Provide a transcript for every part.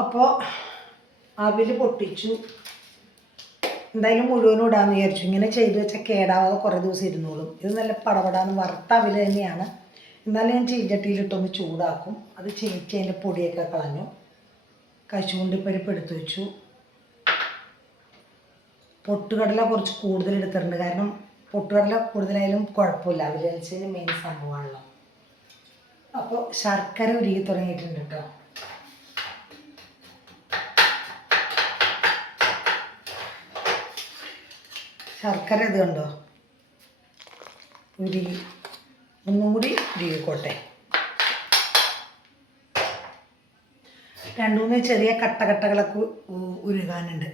അപ്പോൾ അവിൽ പൊട്ടിച്ചു. എന്തായാലും മുഴുവനും ഇടാന്ന് വിചാരിച്ചു. ഇങ്ങനെ ചെയ്ത് വെച്ചാൽ കേടാവാതെ കുറേ ദിവസം ഇരുന്നോളും. ഇത് നല്ല പടപടാന്ന് വറുത്ത അവിൽ തന്നെയാണ്. എന്നാലും ഞാൻ ചീഞ്ചട്ടിയിലിട്ടൊന്ന് ചൂടാക്കും. അത് ചീച്ച അതിന്റെ പൊടിയൊക്കെ കളഞ്ഞു. കശുവണ്ടിപ്പരിപ്പ് എടുത്തു വെച്ചു. പൊട്ടുകടല കുറച്ച് കൂടുതൽ എടുത്തിട്ടുണ്ട്. കാരണം പൊട്ടുകടല കൂടുതലായാലും കുഴപ്പമില്ല. അവിലൽസിന് മെയിൻ സംഭവമാണല്ലോ അപ്പോൾ ശർക്കര ഉരുകി തുടങ്ങിയിട്ടുണ്ട് കേട്ടോ. ശർക്കര ഇത് കണ്ടോ? ഉരുകി ഒന്നും കൂടി ഉരുകിക്കോട്ടെ. രണ്ടു മൂന്ന് ചെറിയ കട്ടകട്ടകളൊക്കെ ഉരുകാനുണ്ട്.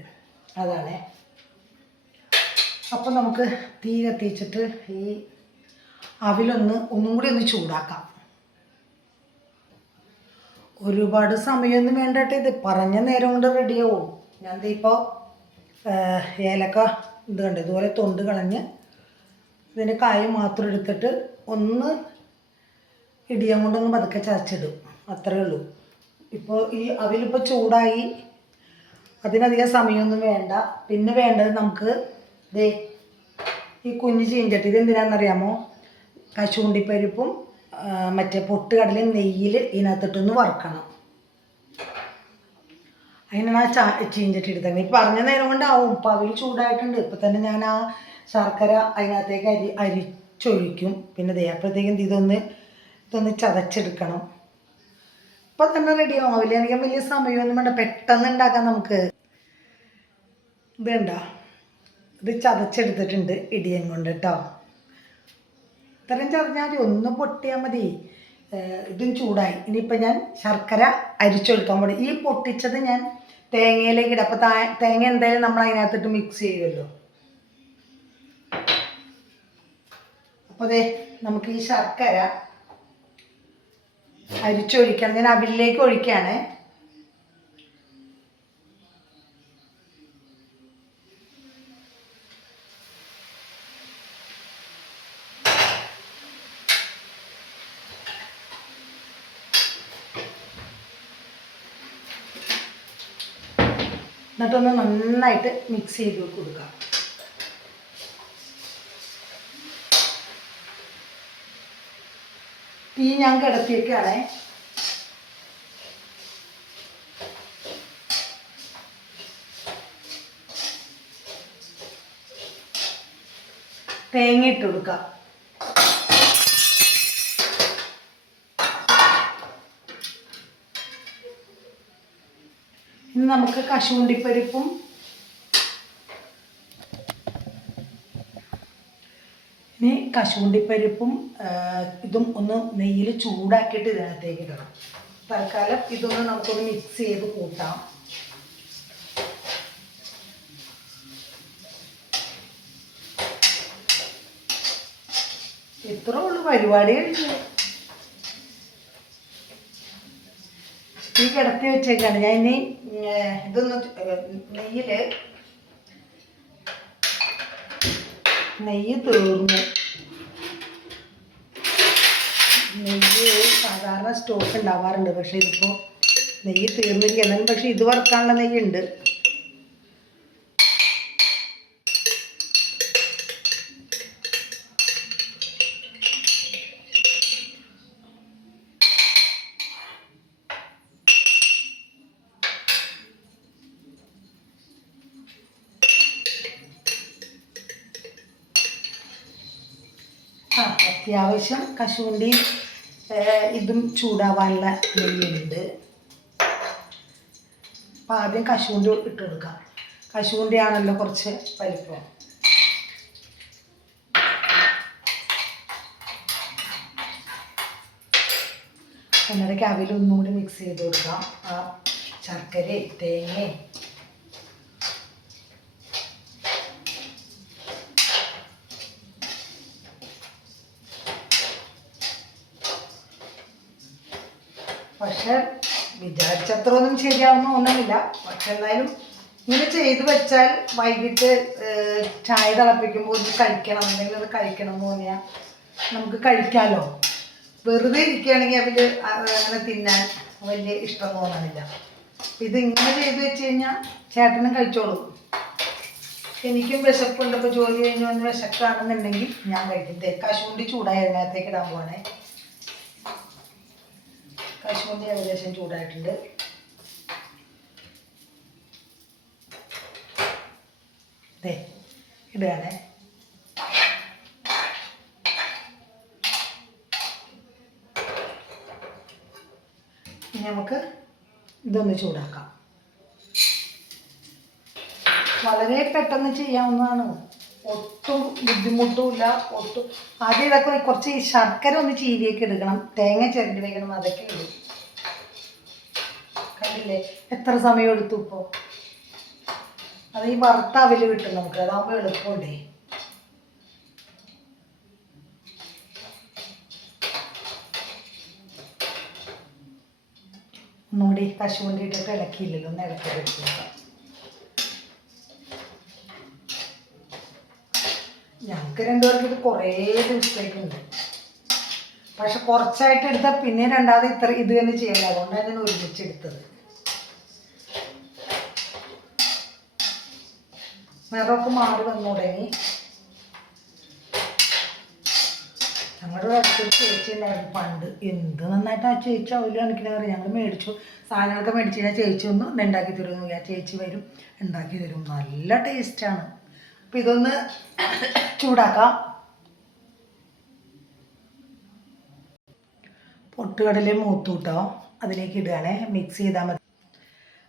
അതാണ്. അപ്പം നമുക്ക് തീ കത്തിച്ചിട്ട് ഈ അവിലൊന്ന് ഒന്നും കൂടി ഒന്ന് ചൂടാക്കാം. ഒരുപാട് സമയമൊന്നും വേണ്ടട്ടെ ഇത്. പറഞ്ഞ നേരം കൊണ്ട് റെഡിയാവും ഞാൻ ഇപ്പോൾ ഏലക്ക ഇത് കണ്ടോ? ഇതുപോലെ തൊണ്ട് കളഞ്ഞ് ഇതിന്റെ കായ മാത്രം എടുത്തിട്ട് ഒന്ന് ഇടിയം കൊണ്ടൊന്ന് പതുക്കെ ചതച്ചിടും. അത്രേ ഉള്ളൂ. ഇപ്പോൾ ഈ അവിലിപ്പോൾ ചൂടായി. അതിനധികം സമയമൊന്നും വേണ്ട. പിന്നെ വേണ്ടത് നമുക്ക് ദേ ഈ കുഞ്ഞ് ചീഞ്ചട്ടി ഇത് എന്തിനാണെന്നറിയാമോ? കശുവണ്ടിപ്പരിപ്പും ആ, മറ്റേ പൊട്ടുകടലയും നെയ്യിൽ ഇതിനകത്തിട്ടൊന്ന് വറുക്കണം. അതിനാണ് ആ ചാ ചീഞ്ചട്ടി എടുത്തത്. ഈ പറഞ്ഞ നേരം കൊണ്ടാവും ഇപ്പം അവിൽ ചൂടായിട്ടുണ്ട്. ഇപ്പം തന്നെ ഞാൻ ആ ശർക്കര അതിനകത്തേക്ക് അരി അരിച്ചൊഴിക്കും. പിന്നെ ദേ അപ്പോഴത്തേക്കും ഇതൊന്ന് ഇതൊന്ന് ചതച്ചെടുക്കണം. ഇപ്പം തന്നെ റെഡിയാവും അവിലധികം വലിയ സമയമൊന്നും വേണ്ട. പെട്ടെന്ന് ഉണ്ടാക്കാം നമുക്ക്. ഇത് കണ്ടോ? ഇത് ചതച്ചെടുത്തിട്ടുണ്ട് ഇടിയൻ കൊണ്ട് കേട്ടോ. ഇത്രയും ചതഞ്ഞാൽ ഒന്ന് പൊട്ടിയാൽ മതി. ഇതും ചൂടായി. ഇനിയിപ്പോൾ ഞാൻ ശർക്കര അരിച്ചൊടുക്കാൻ പോണി. ഈ പൊട്ടിച്ചത് ഞാൻ തേങ്ങയിലേക്ക് ഇടാം. അപ്പോൾ തേങ്ങ എന്തായാലും നമ്മൾ അതിനകത്തിട്ട് മിക്സ് ചെയ്യുമല്ലോ അപ്പോൾ അതെ നമുക്ക് ഈ ശർക്കര അരിച്ചൊഴിക്കണം ഞാൻ അവിലേക്ക് ഒഴിക്കുകയാണേ എന്നിട്ടൊന്ന് നന്നായിട്ട് മിക്സ് ചെയ്ത് കൊടുക്കാം തീ ഞാൻ കിടത്തിയൊക്കെയാണേ തേങ്ങ ഇട്ട് കൊടുക്കാം ഇനി നമുക്ക് കശുവണ്ടിപ്പരിപ്പും ഇനി കശുവണ്ടിപ്പരിപ്പും ഇതും ഒന്ന് നെയ്യിൽ ചൂടാക്കിയിട്ട് ഇതിനകത്തേക്ക് ഇടണം. തൽക്കാലം ഇതൊന്ന് നമുക്കൊന്ന് മിക്സ് ചെയ്ത് കൂട്ടാം. ഇത്രേ ഉള്ളൂ പരിപാടി കഴിഞ്ഞു ഈ കിടത്തി വെച്ചേക്കാണ്. ഞാൻ ഇനി ഇതൊന്ന് നെയ്യിൽ നെയ്യ് തീർന്നു. നെയ്യ് സാധാരണ സ്റ്റോക്ക് ഉണ്ടാവാറുണ്ട്. പക്ഷേ ഇതിപ്പോൾ നെയ്യ് തീർന്നിരിക്കുക എന്നാലും പക്ഷേ ഇത് വറുക്കാനുള്ള നെയ്യ് ആ അത്യാവശ്യം കശുവണ്ടി ഇതും ചൂടാവാനുള്ള നെയ്യുണ്ട്. അപ്പം ആദ്യം കശുവണ്ടി ഇട്ട് കൊടുക്കാം കശുവണ്ടി ആണല്ലോ കുറച്ച് വലിപ്പം. അവിലൊന്നും കൂടി മിക്സ് ചെയ്ത് കൊടുക്കാം. ആ ശർക്കരയും തേങ്ങയും പക്ഷെ വിചാരിച്ചത്ര ഒന്നും ശരിയാവുന്ന ഒന്നുമില്ല പക്ഷെ എന്തായാലും ഇങ്ങനെ ചെയ്ത് വെച്ചാൽ വൈകിട്ട് ചായ തിളപ്പിക്കുമ്പോൾ ഇത് കഴിക്കണം എന്തെങ്കിലും അത് കഴിക്കണം എന്ന് തോന്നിയാൽ നമുക്ക് കഴിക്കാമല്ലോ വെറുതെ ഇരിക്കുകയാണെങ്കിൽ അതിൽ അങ്ങനെ തിന്നാൻ വലിയ ഇഷ്ടം തോന്നണില്ല. ഇത് ഇങ്ങനെ ചെയ്ത് വെച്ച് കഴിഞ്ഞാൽ ചേട്ടനും കഴിച്ചോളൂ. എനിക്കും വിശപ്പുണ്ട്. ഇപ്പോൾ ജോലി കഴിഞ്ഞ് വന്ന് വിശക്കാണെന്നുണ്ടെങ്കിൽ ഞാൻ കഴിക്കും. തേക്കാശുണ്ടി ചൂടായ അതിനകത്തേക്ക് ഇടാൻ പോവാണേ. കശുവണ്ടി ഏകദേശം ചൂടായിട്ടുണ്ട്. ദേ ഇടുകയാണേ നമുക്ക് ഇതൊന്ന് ചൂടാക്കാം. വളരെ പെട്ടെന്ന് ചെയ്യാവുന്നതാണ്. ഒട്ടും ബുദ്ധിമുട്ടുമില്ല ഒട്ടും ആദ്യം ഇതൊക്കെ കുറച്ച് ശർക്കര ഒന്ന് ചീവിയൊക്കെ എടുക്കണം. തേങ്ങ ചിരണ്ടി വയ്ക്കണം അതൊക്കെ ഇടും. കണ്ടില്ലേ എത്ര സമയം എടുത്തു ഇപ്പോൾ അത് ഈ വറുത്ത കിട്ടും നമുക്ക്. അതാകുമ്പോൾ എളുപ്പമുണ്ടേ. ഒന്നുകൂടി കശുവണ്ടി ഇട്ടിട്ട് ഇളക്കിയില്ലല്ലോ ഒന്ന് ഇളക്കി എടുക്കാം. ഞങ്ങൾക്ക് രണ്ടുപേർക്ക് ഇത് കുറേ ദിവസത്തേക്കുണ്ട്. പക്ഷെ കുറച്ചായിട്ട് എടുത്താൽ പിന്നെ രണ്ടാമത് ഇത്ര ഇത് തന്നെ ചെയ്യണ്ട? അതുകൊണ്ടാണ് ഞാൻ ഒരുമിച്ച് നിറമൊക്കെ മാറി വന്നു തുടങ്ങി ഞങ്ങളുടെ അടുത്തൊരു ചേച്ചി ഉണ്ടായിരുന്നു പണ്ട്. എന്ത് നന്നായിട്ട് ആ ചേച്ചി അവൽ കണക്കിന് അറിയാം? ഞങ്ങൾ മേടിച്ചു. സാധനങ്ങളൊക്കെ മേടിച്ച് കഴിഞ്ഞാൽ ചേച്ചി ഒന്ന് ഉണ്ടാക്കി ഉണ്ടാക്കി തരുമെന്ന് ആ ചേച്ചി വരും ഉണ്ടാക്കി തരും. നല്ല ടേസ്റ്റാണ് അപ്പം ഇതൊന്ന് ചൂടാക്കാം. പൊട്ടുകടല മൂത്തു കേട്ടോ അതിലേക്ക് ഇടുകയാണേ. മിക്സ് ചെയ്താൽ മതി.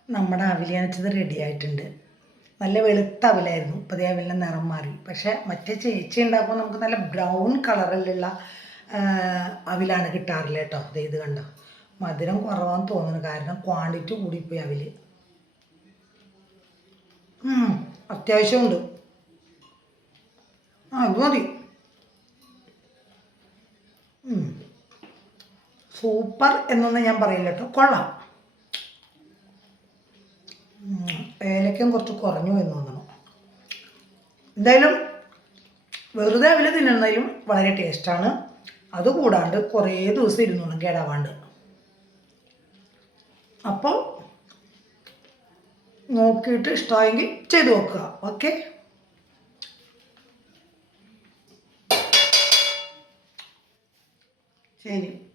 നമ്മുടെ അവിലി വെച്ചത് റെഡി ആയിട്ടുണ്ട്. നല്ല വെളുത്ത അവലായിരുന്നു. ഇപ്പോൾ അതേ അവിലിന്റെ നിറം മാറി. പക്ഷേ മറ്റേ ചേച്ചി ഉണ്ടാക്കുമ്പോൾ നമുക്ക് നല്ല ബ്രൗൺ കളറിലുള്ള അവിലാണ് കിട്ടാറില്ല കേട്ടോ. ദേ ഇത് കണ്ടോ? മധുരം കുറവാന്ന് തോന്നുന്നു. കാരണം ക്വാണ്ടിറ്റി കൂടിപ്പോയി അവിൽ അത്യാവശ്യമുണ്ട്. ആ ഇത് മതി. സൂപ്പർ എന്നൊന്നും ഞാൻ പറയില്ല കേട്ടോ. കൊള്ളാം. ഏലക്കം കുറച്ച് കുറഞ്ഞു എന്ന് തോന്നണം. എന്തായാലും വെറുതെ അവൽ തിന്നുന്നതിലും വളരെ ടേസ്റ്റാണ് അതുകൂടാണ്ട് കുറേ ദിവസം ഇരുന്നോളും കേടാവാണ്ട്. അപ്പോൾ നോക്കിയിട്ട് ഇഷ്ടമായെങ്കിൽ ചെയ്ത് നോക്കുക. ഓക്കെ? ശരി.